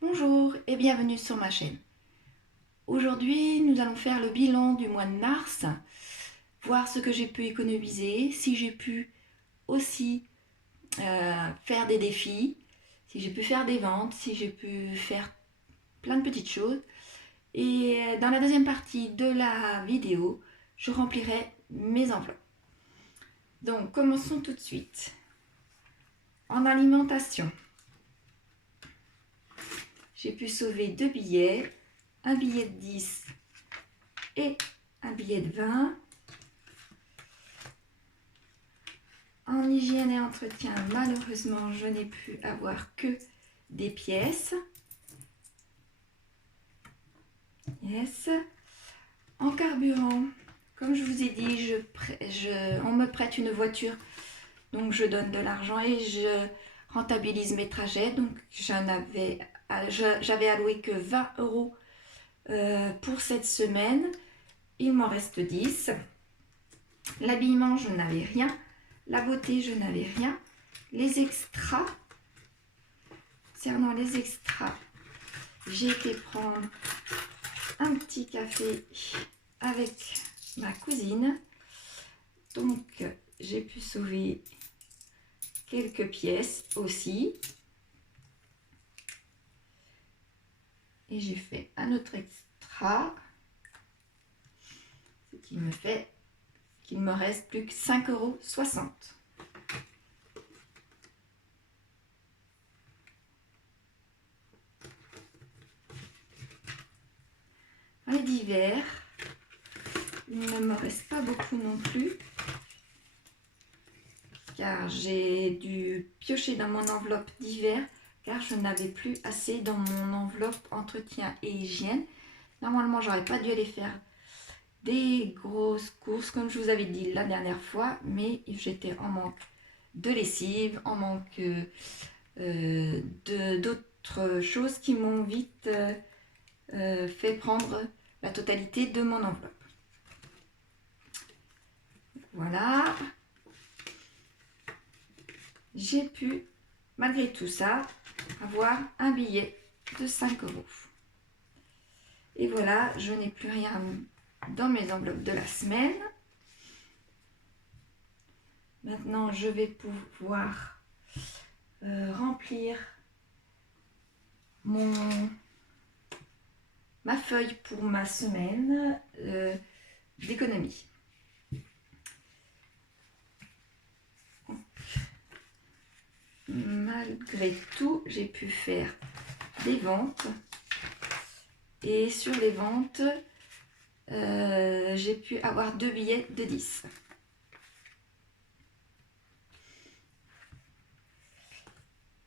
Bonjour et bienvenue sur ma chaîne. Aujourd'hui, nous allons faire le bilan du mois de mars, voir ce que j'ai pu économiser, si j'ai pu aussi faire des défis, si j'ai pu faire des ventes, si j'ai pu faire plein de petites choses. Et dans la deuxième partie de la vidéo, je remplirai mes enveloppes. Donc, commençons tout de suite. En alimentation, j'ai pu sauver 2 billets, un billet de 10 et un billet de 20. En hygiène et entretien, malheureusement, je n'ai pu avoir que des pièces. Yes. En carburant, comme je vous ai dit, on me prête une voiture, donc je donne de l'argent et je rentabilise mes trajets. Donc j'avais alloué que 20 € pour cette semaine. Il m'en reste 10. L'habillement, je n'avais rien. La beauté, je n'avais rien. Les extras, concernant les extras, j'ai été prendre un petit café avec ma cousine. Donc, j'ai pu sauver quelques pièces aussi. Et j'ai fait un autre extra, ce qui me fait qu'il me reste plus que 5,60 €. Les divers, il ne me reste pas beaucoup non plus, car j'ai dû piocher dans mon enveloppe divers, car je n'avais plus assez dans mon enveloppe entretien et hygiène. Normalement, j'aurais pas dû aller faire des grosses courses, comme je vous avais dit la dernière fois, mais j'étais en manque de lessive, en manque d'autres choses qui m'ont vite fait prendre la totalité de mon enveloppe. Voilà. J'ai pu, malgré tout ça, avoir un billet de 5 €. Et voilà, je n'ai plus rien dans mes enveloppes de la semaine. Maintenant, je vais pouvoir remplir ma feuille pour ma semaine d'économie. Malgré tout, j'ai pu faire des ventes. Et sur les ventes, j'ai pu avoir 2 billets de 10.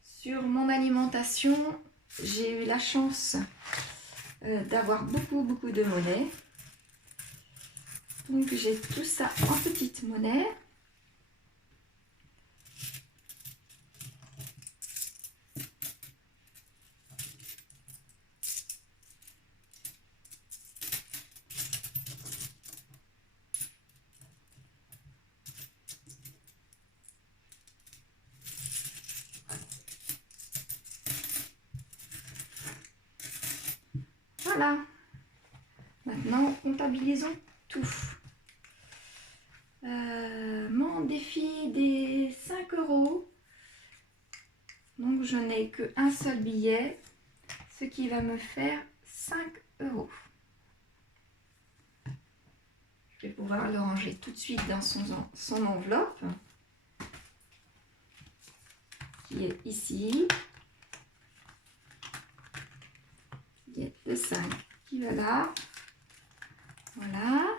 Sur mon alimentation, j'ai eu la chance d'avoir beaucoup de monnaie. Donc j'ai tout ça en petite monnaie. Voilà. Maintenant, comptabilisons tout. Mon défi des 5 €. Donc, je n'ai qu'un seul billet, ce qui va me faire 5 €. Je vais pouvoir le ranger tout de suite dans son enveloppe, qui est ici. Il y a le 5 qui va là. Voilà.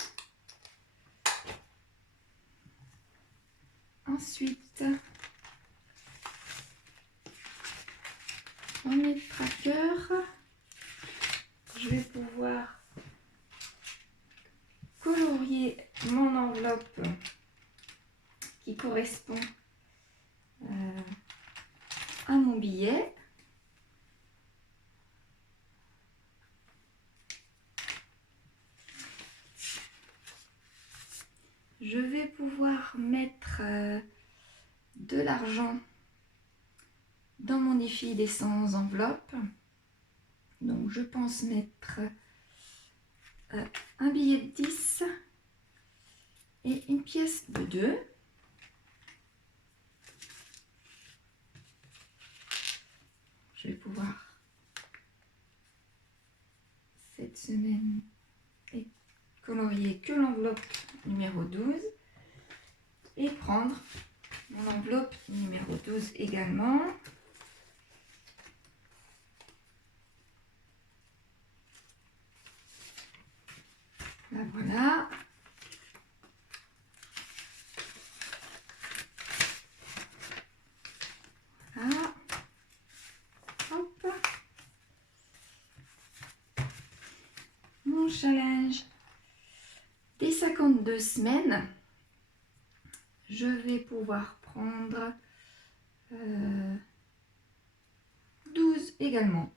Ensuite, dans mes trackers, je vais pouvoir colorier mon enveloppe qui correspond à mon billet. je vais pouvoir mettre de l'argent dans mon défi des 100 enveloppes. Donc je pense mettre un billet de 10 et une pièce de 2. Je vais pouvoir cette semaine colorier que l'enveloppe numéro 12 et prendre mon enveloppe numéro 12 également. Là, voilà. Voilà. Hop. Mon challenge des 52 semaines. Je vais pouvoir prendre 12 également.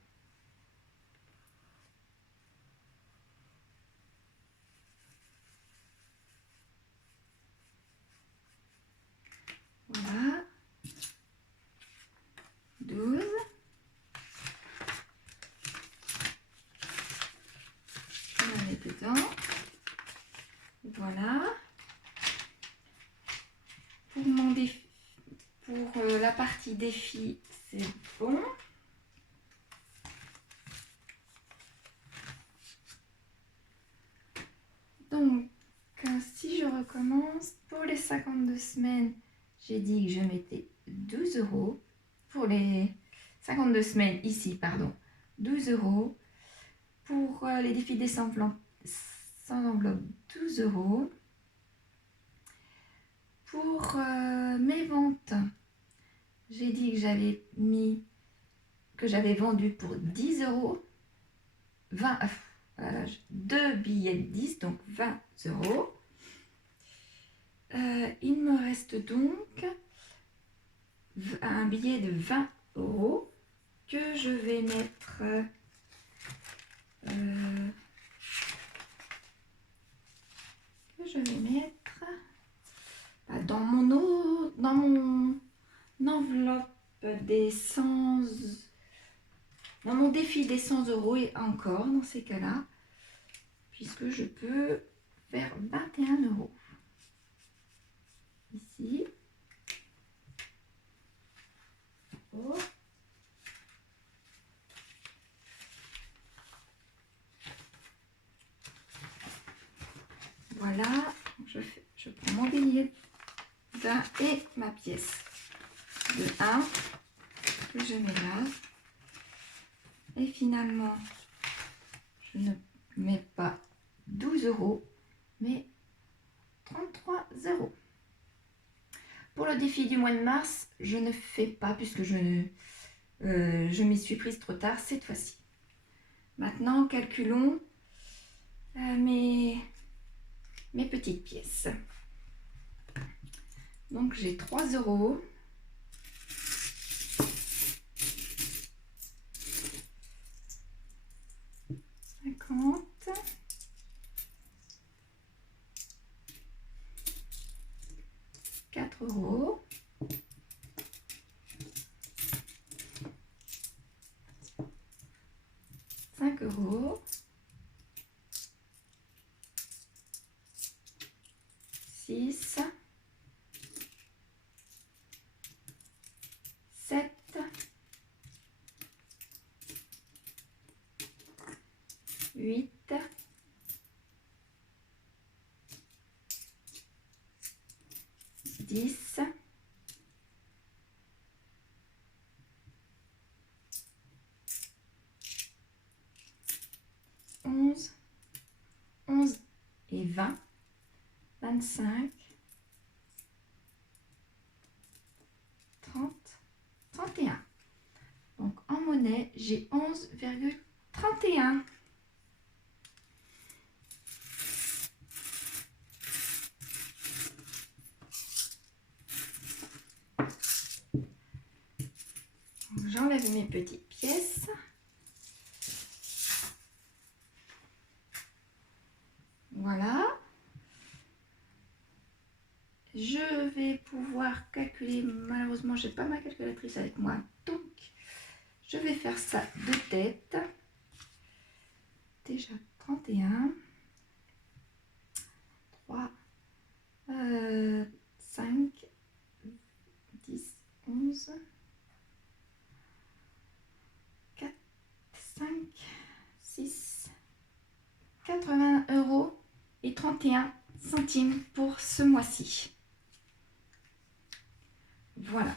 Voilà. 12. Je la mets dedans. Voilà. Pour mon défi, pour la partie défi, c'est bon. Donc, si je recommence, pour les 52 semaines, j'ai dit que je mettais 12 €. Pour les 52 semaines, ici, pardon, 12 €. Pour les défis des 100 enveloppes, 12 €. Pour mes ventes, j'ai dit que j'avais vendu pour 10 €. 20, voilà, 2 billets de 10, donc 20 €. Il me reste donc un billet de 20 € que je vais mettre dans mon enveloppe des 100, dans mon défi des 100 € et encore dans ces cas-là, puisque je peux faire 21 € ici. Oh. Voilà, je prends mon billet d'un et ma pièce de 1 que je mets là. Et finalement, je ne mets pas 12 €, mais 33 €. Pour le défi du mois de mars, je ne fais pas puisque je m'y suis prise trop tard cette fois-ci. Maintenant, calculons mes petites pièces. Donc, j'ai 3 €. €, 5 €, 6, 7, 8, 10, 11, 11 et 20, 25, 30, 31. Donc en monnaie, j'ai 11,31. J'enlève mes petites pièces. Voilà. je vais pouvoir calculer. Malheureusement, j'ai pas ma calculatrice avec moi, donc je vais faire ça de tête. Déjà 31, 3, 5, 10, 11, 4, 5, 6, 80 € et 31 centimes pour ce mois-ci. Voilà.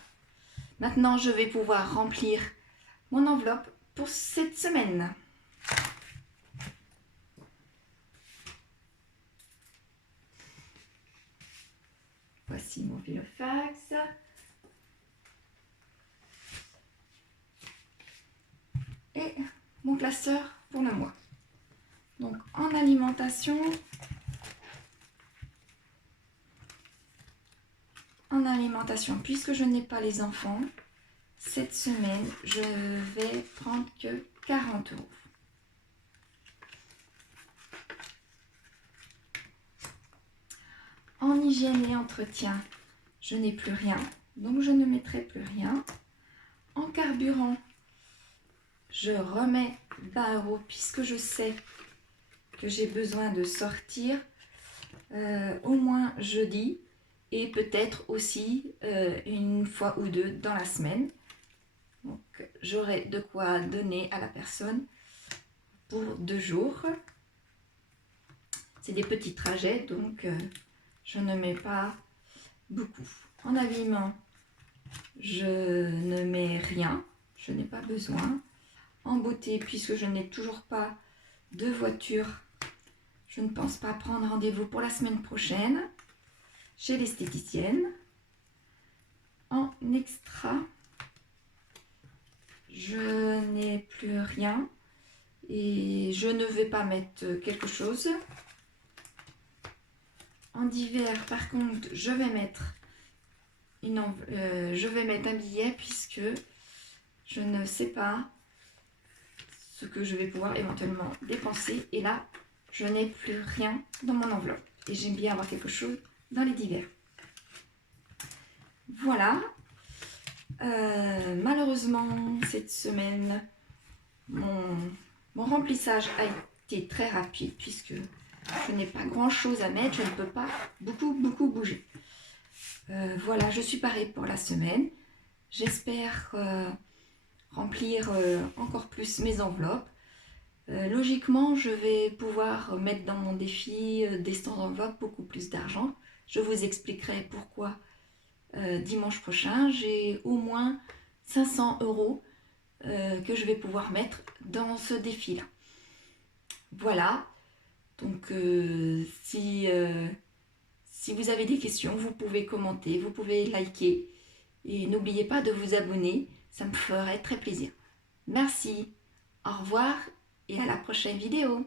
Maintenant, je vais pouvoir remplir mon enveloppe pour cette semaine. Voici mon filofax. Et mon classeur pour le mois. Donc en alimentation, puisque je n'ai pas les enfants, cette semaine, je vais prendre que 40 €. En hygiène et entretien, je n'ai plus rien, donc je ne mettrai plus rien. En carburant, je remets 20 € puisque je sais que j'ai besoin de sortir au moins jeudi et peut-être aussi une fois ou deux dans la semaine. Donc j'aurai de quoi donner à la personne pour 2 jours. C'est des petits trajets, donc je ne mets pas beaucoup. En habillement, je ne mets rien, je n'ai pas besoin. En beauté, puisque je n'ai toujours pas de voiture, je ne pense pas prendre rendez-vous pour la semaine prochaine chez l'esthéticienne. En extra, je n'ai plus rien et je ne vais pas mettre quelque chose. En divers, par contre, je vais mettre un billet puisque je ne sais pas ce que je vais pouvoir éventuellement dépenser. Et là, je n'ai plus rien dans mon enveloppe. Et j'aime bien avoir quelque chose dans les divers. Voilà. Malheureusement, cette semaine, mon remplissage a été très rapide puisque je n'ai pas grand chose à mettre. Je ne peux pas beaucoup bouger. Voilà, je suis parée pour la semaine. J'espère remplir encore plus mes enveloppes. Logiquement, je vais pouvoir mettre dans mon défi des stands d'enveloppe beaucoup plus d'argent. Je vous expliquerai pourquoi dimanche prochain. J'ai au moins 500 € que je vais pouvoir mettre dans ce défi-là. Voilà. Donc, si vous avez des questions, vous pouvez commenter, vous pouvez liker. Et n'oubliez pas de vous abonner, ça me ferait très plaisir. Merci, au revoir et à la prochaine vidéo.